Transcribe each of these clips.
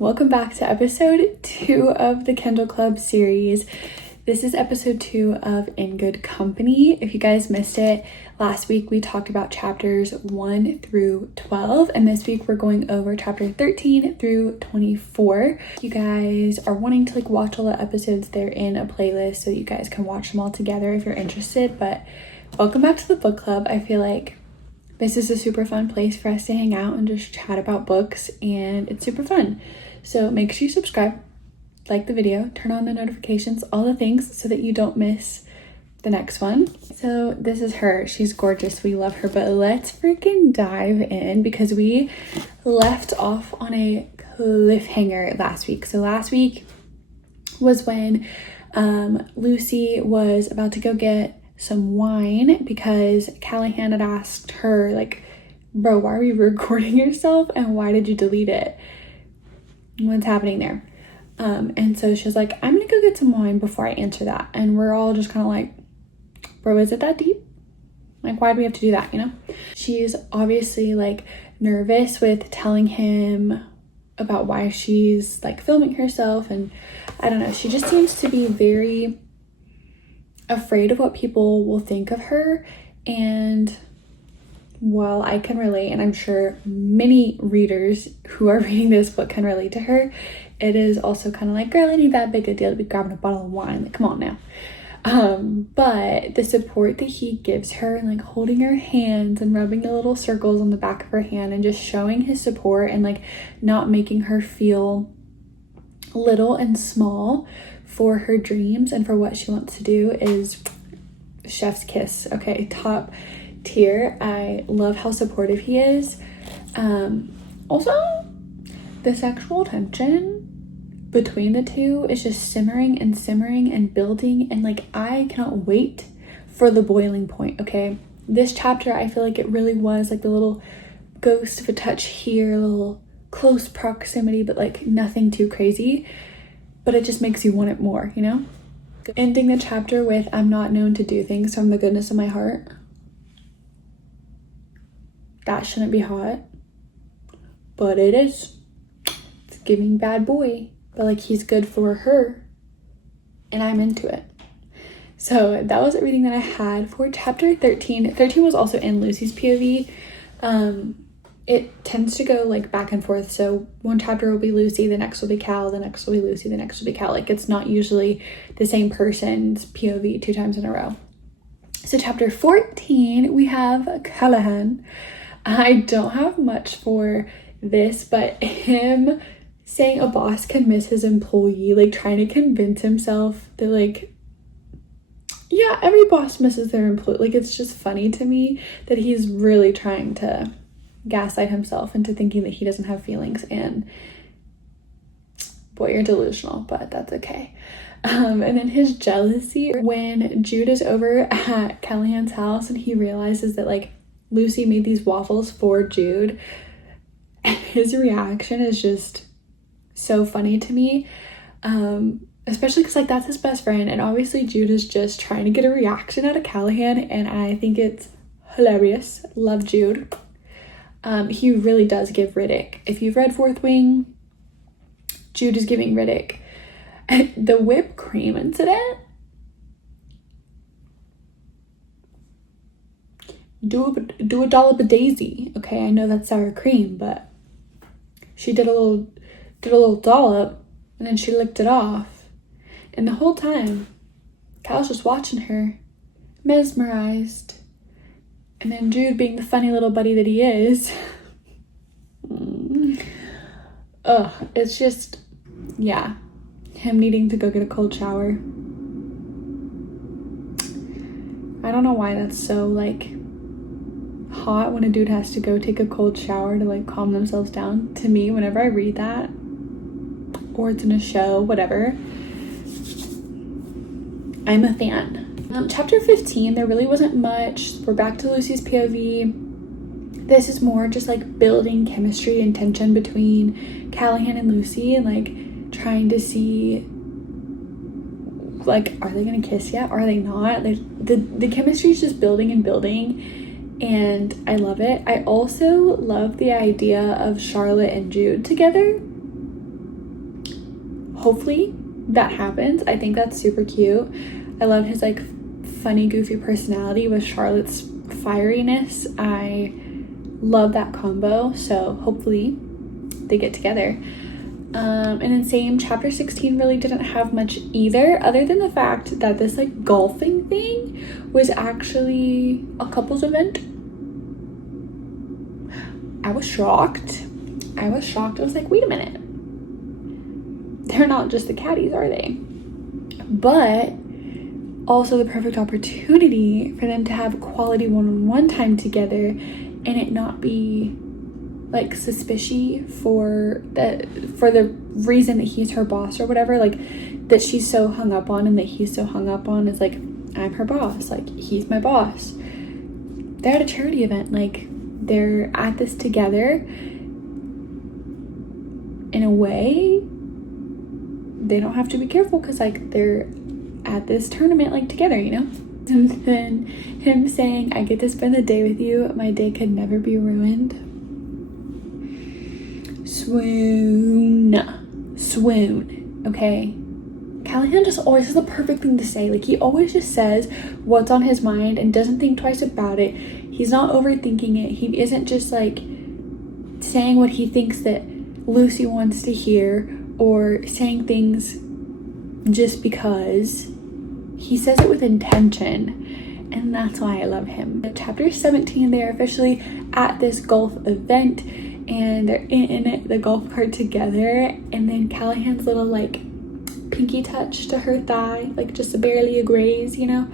Welcome back to episode 2 of the Kindle Club series. This is episode 2 of In Good Company. If you guys missed it, last week we talked about chapters 1 through 12, and this week we're going over chapter 13 through 24. You guys are wanting to watch all the episodes, they're in a playlist so you guys can watch them all together if you're interested. But welcome back to the book club. I feel like this is a super fun place for us to hang out and just chat about books, and it's super fun. So make sure you subscribe, like the video, turn on the notifications, all the things so that you don't miss the next one. So this is her. She's gorgeous. We love her. But let's freaking dive in because we left off on a cliffhanger last week. So last week was when Lucy was about to go get some wine because Callahan had asked her, bro, why are you recording yourself and why did you delete it? What's happening there? And so she was like, I'm gonna go get some wine before I answer that. And we're all just kind of like, bro, is it that deep? Why do we have to do that, you know? She's obviously nervous with telling him about why she's filming herself, and I don't know, she just seems to be very afraid of what people will think of her. And while I can relate, and I'm sure many readers who are reading this book can relate to her, it is also kind of like, girl, it ain't that big a deal to be grabbing a bottle of wine. Come on now. But the support that he gives her and holding her hands and rubbing the little circles on the back of her hand and just showing his support and not making her feel little and small for her dreams and for what she wants to do is chef's kiss. Okay, top tier. I love how supportive he is. Also, the sexual tension between the two is just simmering and building, and I cannot wait for the boiling point. Okay, this chapter I feel like it really was the little ghost of a touch here, a little close proximity, but nothing too crazy, but it just makes you want it more, you know? Ending the chapter with, I'm not known to do things from the goodness of my heart. That shouldn't be hot, but it is. It's giving bad boy, but he's good for her, and I'm into it. So that was everything that I had for chapter 13. 13 was also in Lucy's POV. It tends to go back and forth. So one chapter will be Lucy, the next will be Cal, the next will be Lucy, the next will be Cal. It's not usually the same person's POV 2 times in a row. So chapter 14, we have Callahan. I don't have much for this, but him saying a boss can miss his employee, trying to convince himself that yeah, every boss misses their employee. It's just funny to me that he's really trying to gaslight himself into thinking that he doesn't have feelings, and boy, you're delusional, but that's okay. And then his jealousy when Jude is over at Callahan's house and he realizes that Lucy made these waffles for Jude. His reaction is just so funny to me, especially because that's his best friend, and obviously Jude is just trying to get a reaction out of Callahan, and I think it's hilarious. Love Jude. He really does give Riddick. If you've read Fourth Wing, Jude is giving Riddick. The whipped cream incident, do a dollop of Daisy. Okay, I know that's sour cream, but she did a little dollop and then she licked it off, and the whole time Cal's just watching her, mesmerized. And then Jude, being the funny little buddy that he is, it's just, yeah, him needing to go get a cold shower. I don't know why that's so hot when a dude has to go take a cold shower to calm themselves down. To me, whenever I read that, or it's in a show, whatever, I'm a fan. Chapter 15, there really wasn't much. We're back to Lucy's POV. This is more just building chemistry and tension between Callahan and Lucy, and trying to see are they gonna kiss yet? Are they not? The chemistry is just building and building, and I love it. I also love the idea of Charlotte and Jude together. hopefully that happens. I think that's super cute. I love his like funny, goofy personality with Charlotte's fieriness. I love that combo, so hopefully they get together. And then same, chapter 16 really didn't have much either, other than the fact that this like golfing thing was actually a couples event. I was shocked. I was like, wait a minute. They're not just the caddies, are they? But also the perfect opportunity for them to have quality one-on-one time together and it not be like suspicious for the reason that he's her boss or whatever, like that she's so hung up on and that he's so hung up on is like, I'm her boss, like he's my boss. They're at a charity event, like they're at this together. In a way, they don't have to be careful because like they're at this tournament like together, you know? And then him saying, I get to spend the day with you, my day could never be ruined. Swoon, okay? Callahan just always has the perfect thing to say. Like he always just says what's on his mind and doesn't think twice about it. He's not overthinking it. He isn't just like saying what he thinks that Lucy wants to hear or saying things just because. He says it with intention, and that's why I love him. Chapter 17, they're officially at this golf event and they're in the golf cart together, and then Callahan's little like pinky touch to her thigh, like just barely a graze, you know?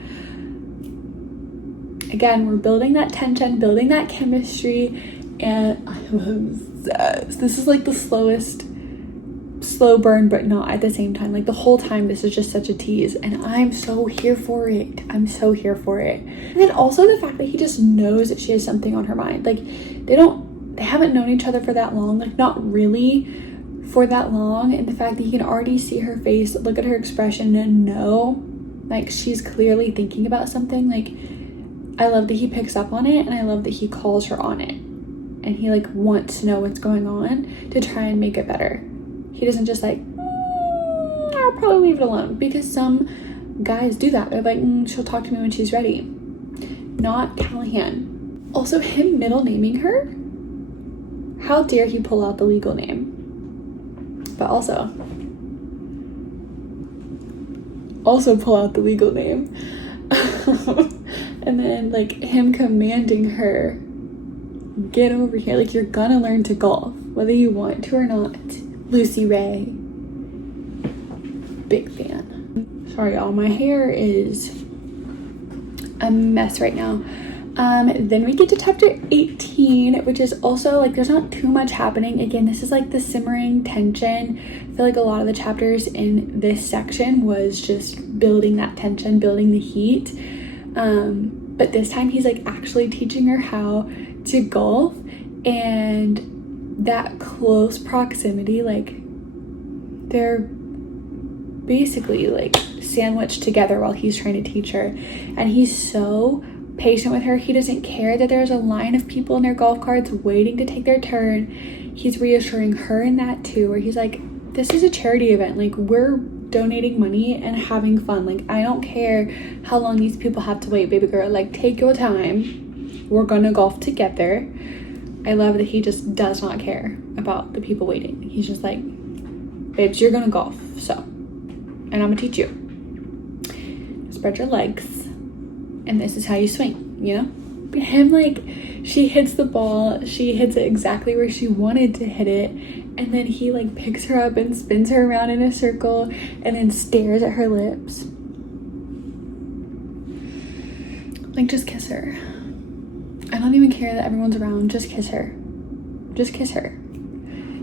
Again, we're building that tension, building that chemistry, and I'm obsessed. This is like the slow burn, but not at the same time. Like the whole time this is just such a tease, and I'm so here for it. And then also the fact that he just knows that she has something on her mind. Like they haven't known each other for that long, like not really for that long, and the fact that he can already see her face, look at her expression, and know like she's clearly thinking about something. Like I love that he picks up on it, and I love that he calls her on it, and he like wants to know what's going on to try and make it better. He doesn't just like, I'll probably leave it alone, because some guys do that. They're like, she'll talk to me when she's ready. Not Callahan. Also, him middle naming her, how dare he pull out the legal name? But also pull out the legal name. And then like him commanding her, get over here, like you're gonna learn to golf whether you want to or not. Lucy Ray, big fan. Sorry y'all, my hair is a mess right now. Then we get to chapter 18, which is also like there's not too much happening. Again, this is like the simmering tension. I feel like a lot of the chapters in this section was just building that tension, building the heat. But this time he's like actually teaching her how to golf, and that close proximity, like they're basically like sandwiched together while he's trying to teach her, and he's so patient with her. He doesn't care that there's a line of people in their golf carts waiting to take their turn. He's reassuring her in that too, where he's like, this is a charity event, like we're donating money and having fun, like I don't care how long these people have to wait, baby girl, like take your time, we're gonna golf together. I love that he just does not care about the people waiting. He's just like, babes, you're gonna golf, so, and I'm gonna teach you. Spread your legs, and this is how you swing, you know? But him, like, she hits the ball, she hits it exactly where she wanted to hit it, and then he, like, picks her up and spins her around in a circle, and then stares at her lips. Like, just kiss her. I don't even care that everyone's around. Just kiss her. Just kiss her.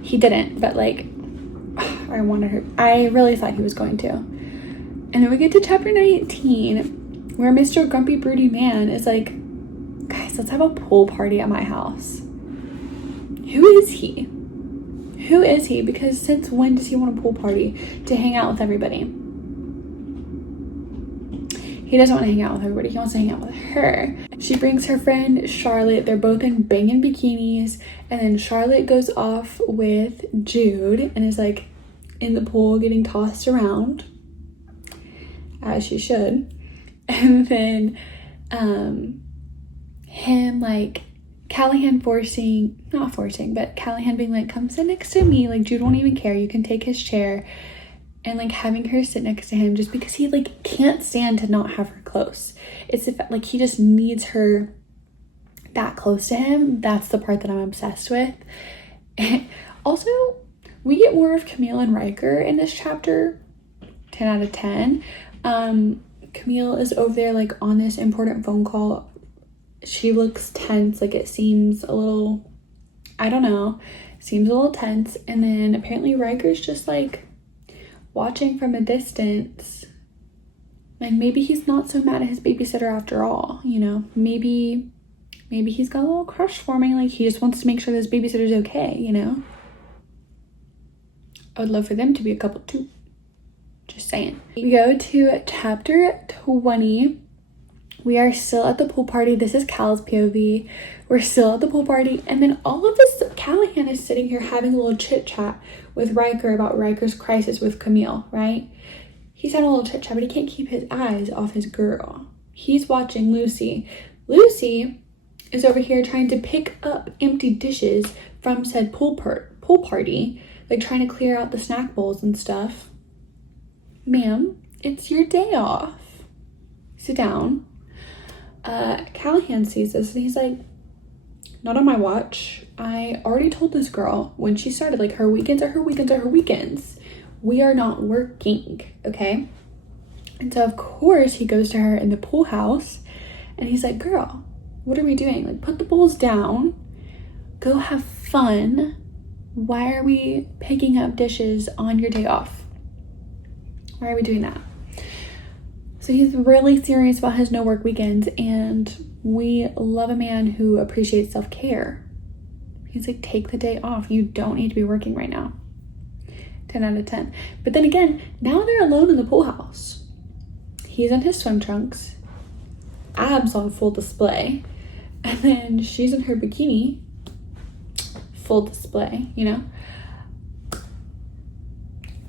He didn't, but like, I wanted her. I really thought he was going to. And then we get to chapter 19, where Mr. Grumpy Broody Man is like, guys, let's have a pool party at my house. Who is he? Who is he? Because since when does he want a pool party? To hang out with everybody. He doesn't want to hang out with everybody. He wants to hang out with her. She brings her friend Charlotte. They're both in banging bikinis. And then Charlotte goes off with Jude and is like, in the pool getting tossed around, as she should. And then him, like, Callahan Callahan being like, come sit next to me, like, Jude won't even care, you can take his chair, and like having her sit next to him just because he like can't stand to not have her close. It's like he just needs her that close to him. That's the part that I'm obsessed with. Also, we get more of Camille and Riker in this chapter. 10 out of 10. Camille is over there like on this important phone call. She looks tense, like it seems a little, I don't know, seems a little tense. And then apparently Riker's just like watching from a distance. Like maybe he's not so mad at his babysitter after all, you know? Maybe he's got a little crush forming, like he just wants to make sure this babysitter's okay, you know? I would love for them to be a couple too. Just saying. We go to chapter 20. We are still at the pool party. This is Cal's POV. We're still at the pool party. And then all of this, Callahan is sitting here having a little chit chat with Riker about Riker's crisis with Camille, right? He's had a little chit chat, but he can't keep his eyes off his girl. He's watching Lucy. Lucy is over here trying to pick up empty dishes from said pool party, like trying to clear out the snack bowls and stuff. Ma'am, it's your day off. Sit down. Callahan sees this and he's like, not on my watch. I already told this girl when she started, like, her weekends are her weekends are her weekends. We are not working, okay? And so of course he goes to her in the pool house and he's like, girl, what are we doing? Like, put the bowls down, go have fun. Why are we picking up dishes on your day off? Why are we doing that? So he's really serious about his no work weekends, and we love a man who appreciates self-care. He's like, take the day off. You don't need to be working right now. 10 out of 10. But then again, now they're alone in the pool house. He's in his swim trunks, abs on full display, and then she's in her bikini, full display, you know?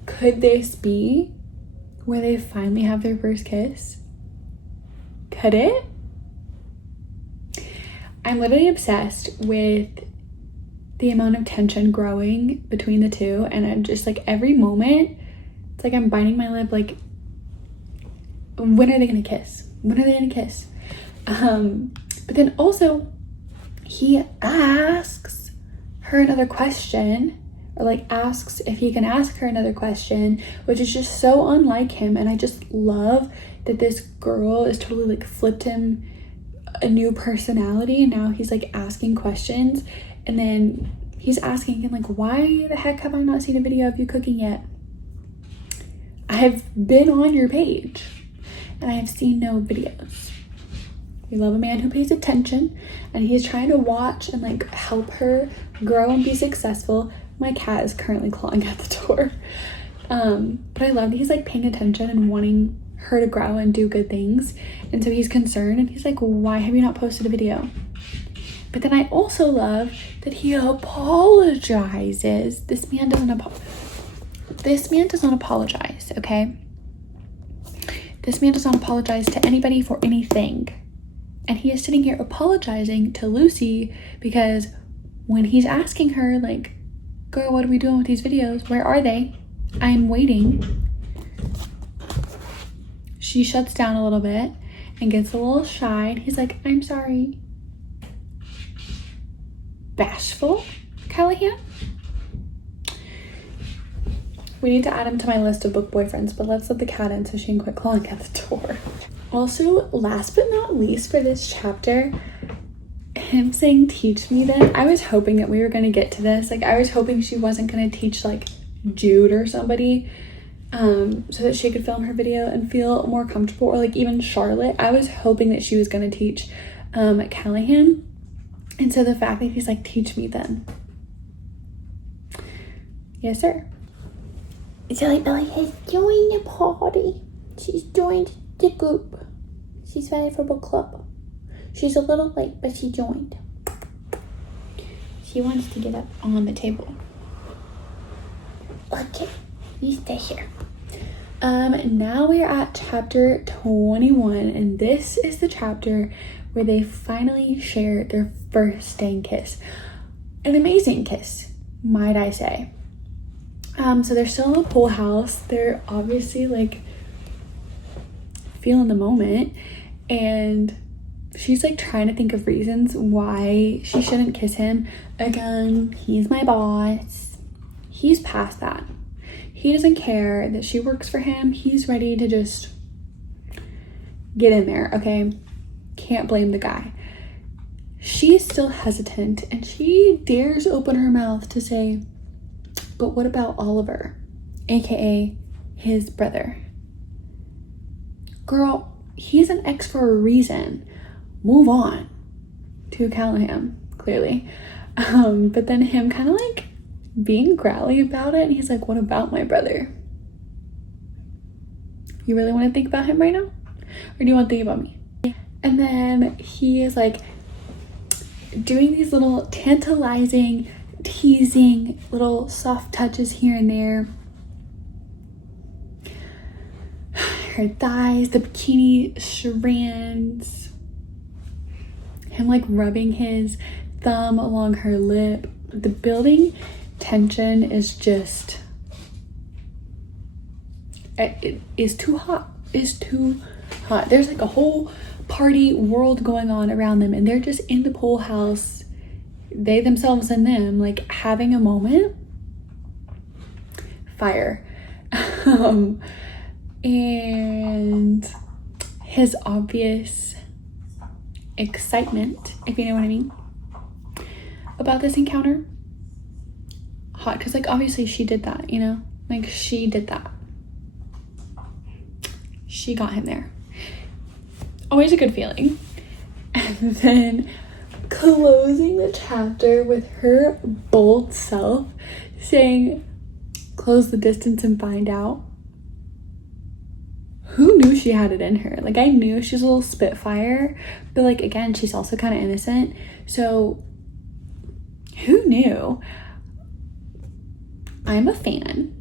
Could this be where they finally have their first kiss? Could it? I'm literally obsessed with the amount of tension growing between the two, and I'm just like, every moment it's like I'm biting my lip, like, when are they gonna kiss? When are they gonna kiss? But then also he asks her another question, or like asks if he can ask her another question, which is just so unlike him. And I just love that this girl is totally like flipped him a new personality. Now he's like asking questions, and then he's asking him like, why the heck have I not seen a video of you cooking yet? I have been on your page and I have seen no videos. We love a man who pays attention, and he's trying to watch and like help her grow and be successful. My cat is currently clawing at the door. But I love that he's like paying attention and wanting her to grow and do good things. And so he's concerned and he's like, why have you not posted a video? But then I also love that he apologizes. This man does not apologize, okay? This man does not apologize to anybody for anything. And he is sitting here apologizing to Lucy because when he's asking her, like, girl, what are we doing with these videos? Where are they? I'm waiting. She shuts down a little bit and gets a little shy. And he's like, I'm sorry. Bashful, Callahan? We need to add him to my list of book boyfriends, but let's let the cat in so she can quit clawing at the door. Also, last but not least for this chapter, him saying teach me then. I was hoping that we were going to get to this. Like, I was hoping she wasn't going to teach like Jude or somebody so that she could film her video and feel more comfortable, or like even Charlotte. I was hoping that she was going to teach Callahan. And so the fact that he's like, teach me then. Yes, sir. So Bella has joined the party. She's joined the group. She's ready for book club. She's a little late, but she joined. She wants to get up on the table. Okay. You stay here. Now we are at chapter 21, and this is the chapter where they finally share their first dang kiss. An amazing kiss, might I say. So they're still in the pool house. They're obviously like feeling the moment, and she's like trying to think of reasons why she shouldn't kiss him. Again, he's my boss. He's past that. He doesn't care that she works for him. He's ready to just get in there, okay? Can't blame the guy. She's still hesitant, and she dares open her mouth to say, but what about Oliver, aka his brother? Girl, he's an ex for a reason. Move on. To Callahan, clearly. But then him kind of like being growly about it, and he's like, what about my brother? You really want to think about him right now? Or do you want to think about me? And then he is like doing these little tantalizing, teasing little soft touches here and there. Her thighs, the bikini strands, him like rubbing his thumb along her lip. The building tension is just, it is too hot. It's too hot. There's like a whole party world going on around them, and they're just in the pool house, they themselves and them, like having a moment. Fire. And his obvious excitement, if you know what I mean, about this encounter. Hot, because like obviously she did that, you know, like she did that. She got him there. Always a good feeling. And then closing the chapter with her bold self saying, close the distance and find out. Who knew she had it in her? Like, I knew she's a little spitfire, but like, again, she's also kind of innocent. So who knew? I'm a fan.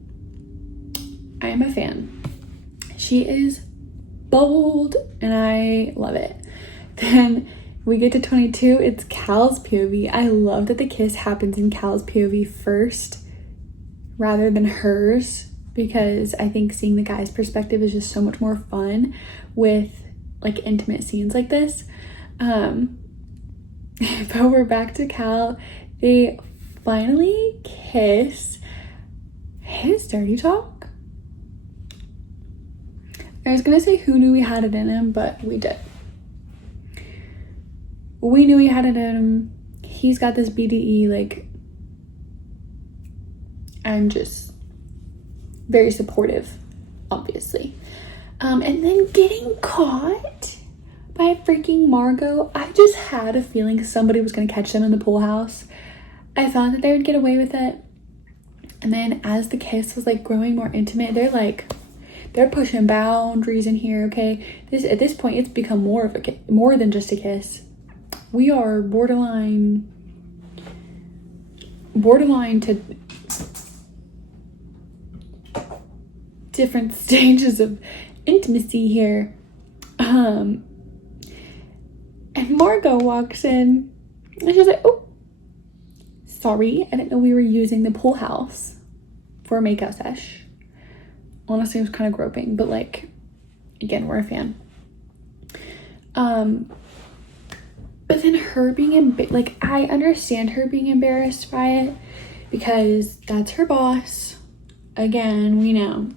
I am a fan. She is bold, and I love it. Then we get to 22. It's Cal's POV. I love that the kiss happens in Cal's POV first rather than hers, because I think seeing the guy's perspective is just so much more fun with like intimate scenes like this. But we're back to Cal. They finally kiss. His dirty talk. I was gonna say who knew he had it in him, but we did. We knew he had it in him. He's got this BDE, like, I'm just very supportive, obviously. And then getting caught by freaking Margot. I just had a feeling somebody was gonna catch them in the pool house. I thought that they would get away with it. And then as the kiss was like growing more intimate, they're pushing boundaries in here, okay? At this point, it's become more than just a kiss. We are borderline to different stages of intimacy here. And Margot walks in, and she's like, oh, sorry, I didn't know we were using the pool house for a makeout sesh. Honestly, it was kind of groping, but like, again, we're a fan. But then her being like, I understand her being embarrassed by it because that's her boss. Again, we know.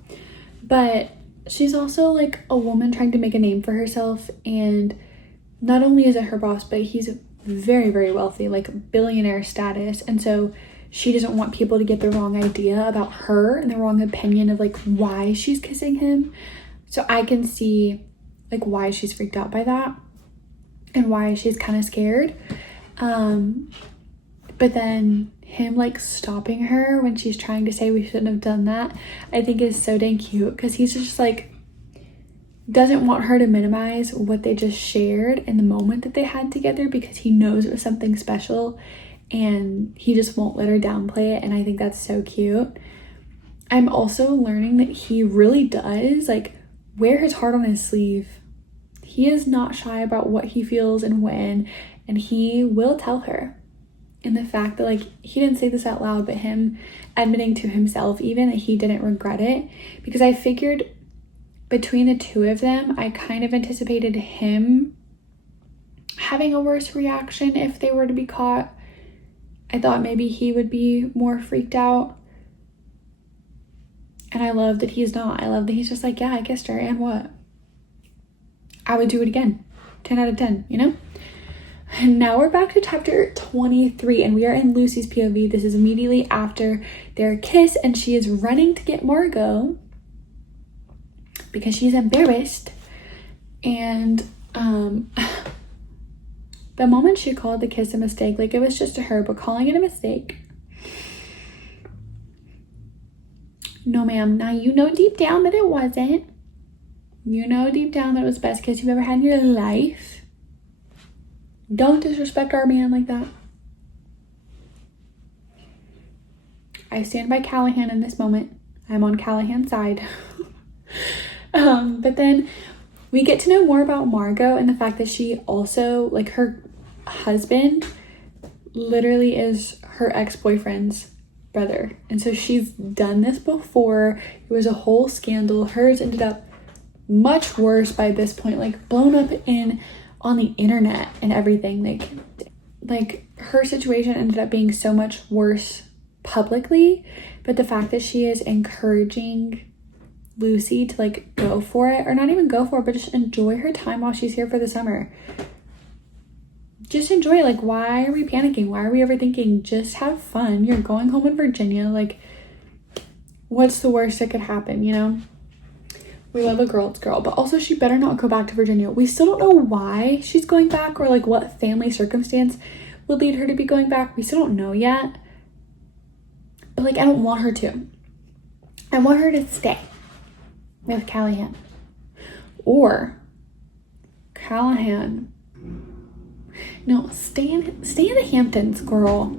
But she's also like a woman trying to make a name for herself, and not only is it her boss, but he's very, very wealthy, like billionaire status, and so she doesn't want people to get the wrong idea about her and the wrong opinion of like why she's kissing him. So I can see like why she's freaked out by that and why she's kind of scared. But then him like stopping her when she's trying to say we shouldn't have done that, I think is so dang cute, because he's just like doesn't want her to minimize what they just shared in the moment that they had together, because he knows it was something special and he just won't let her downplay it. And I think that's so cute. I'm also learning that he really does like wear his heart on his sleeve. He is not shy about what he feels and when, and he will tell her. And the fact that like he didn't say this out loud, but him admitting to himself even that he didn't regret it, because I figured between the two of them, I kind of anticipated him having a worse reaction if they were to be caught. I thought maybe he would be more freaked out. And I love that he's not. I love that he's just like, yeah, I kissed her, and what? I would do it again. 10 out of 10, you know? And now we're back to chapter 23, and we are in Lucy's POV. This is immediately after their kiss, and she is running to get Margot because she's embarrassed. And the moment she called the kiss a mistake, like it was just to her, but calling it a mistake, no ma'am. Now you know deep down that it wasn't. You know deep down that it was the best kiss you've ever had in your life. Don't disrespect our man like that. I stand by Callahan in this moment. I'm on Callahan's side. But then we get to know more about Margot and the fact that she also, like, her husband literally is her ex-boyfriend's brother. And so she's done this before. It was a whole scandal. Hers ended up much worse by this point, like blown up on the internet and everything. Like her situation ended up being so much worse publicly, but the fact that she is encouraging Lucy to like go for it, or not even go for it, but just enjoy her time while she's here for the summer. Just enjoy it. Like, why are we panicking? Why are we overthinking? Just have fun. You're going home in Virginia. Like, what's the worst that could happen, you know? We love a girl's girl, but also she better not go back to Virginia. We still don't know why she's going back, or like what family circumstance would lead her to be going back. We still don't know yet. But like, I don't want her to. I want her to stay with Callahan. Or Callahan. No, stay in the Hamptons, girl.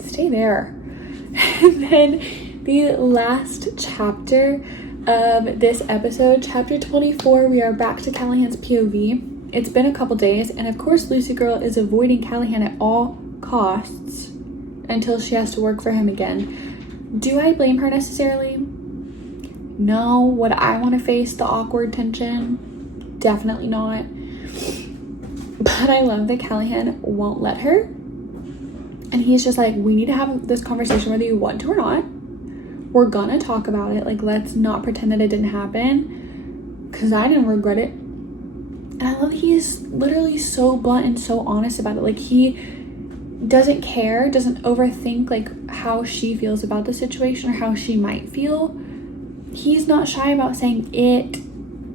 Stay there. And then the last chapter of this episode, chapter 24, we are back to Callahan's POV. It's been a couple days, and of course Lucy Girl is avoiding Callahan at all costs until she has to work for him again. Do I blame her necessarily? No. Would I want to face the awkward tension? Definitely not. But I love that Callahan won't let her. And he's just like, we need to have this conversation whether you want to or not. We're gonna talk about it. Like, let's not pretend that it didn't happen, because I didn't regret it. And I love that he is literally so blunt and so honest about it. Like, he doesn't care, doesn't overthink like how she feels about the situation or how she might feel. He's not shy about saying it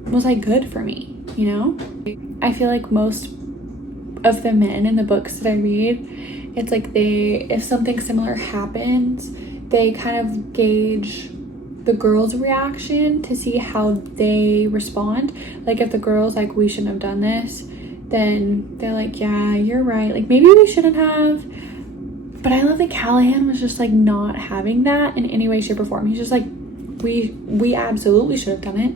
was like good for me, you know? I feel like most of the men in the books that I read, it's like if something similar happens, they kind of gauge the girl's reaction to see how they respond. Like, if the girl's like, we shouldn't have done this, then they're like, yeah, you're right, like maybe we shouldn't have. But I love that Callahan was just like not having that in any way, shape, or form. He's just like, we absolutely should have done it.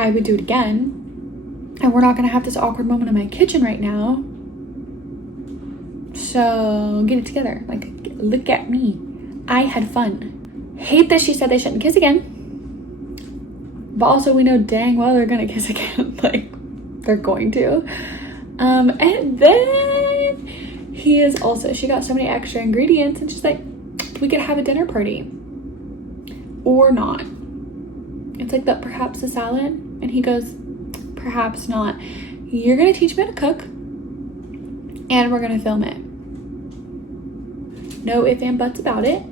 I would do it again, and we're not gonna have this awkward moment in my kitchen right now, so get it together. Like, look at me, I had fun. Hate that she said they shouldn't kiss again, but also we know dang well they're gonna kiss again. Like, they're going to. And then she got so many extra ingredients, and she's like, we could have a dinner party or not. It's like that, perhaps a salad. And he goes, perhaps not. You're gonna teach me how to cook, and we're gonna film it. No ifs and buts about it.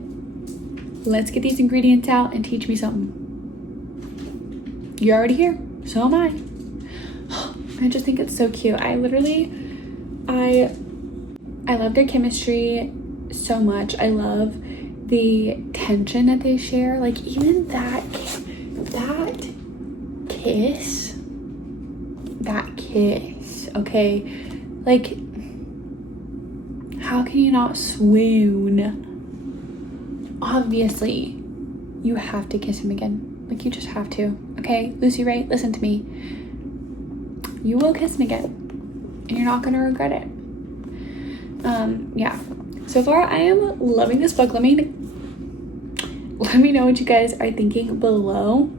Let's get these ingredients out and teach me something. You're already here, so am I. I just think it's so cute. I love their chemistry so much. I love the tension that they share. Like, even that kiss, okay? Like, how can you not swoon? Obviously, you have to kiss him again. Like, you just have to. Okay, Lucy Ray, listen to me. You will kiss him again, and you're not gonna regret it. Yeah. So far, I am loving this book. Let me know what you guys are thinking below,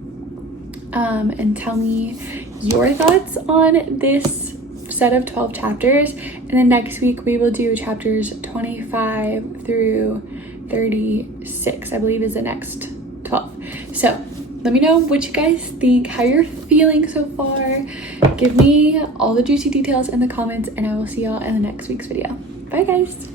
and tell me your thoughts on this set of 12 chapters. And then next week we will do chapters 25 through 36, I believe, is the next 12. So let me know what you guys think, how you're feeling so far. Give me all the juicy details in the comments, and I will see y'all in the next week's video. Bye guys.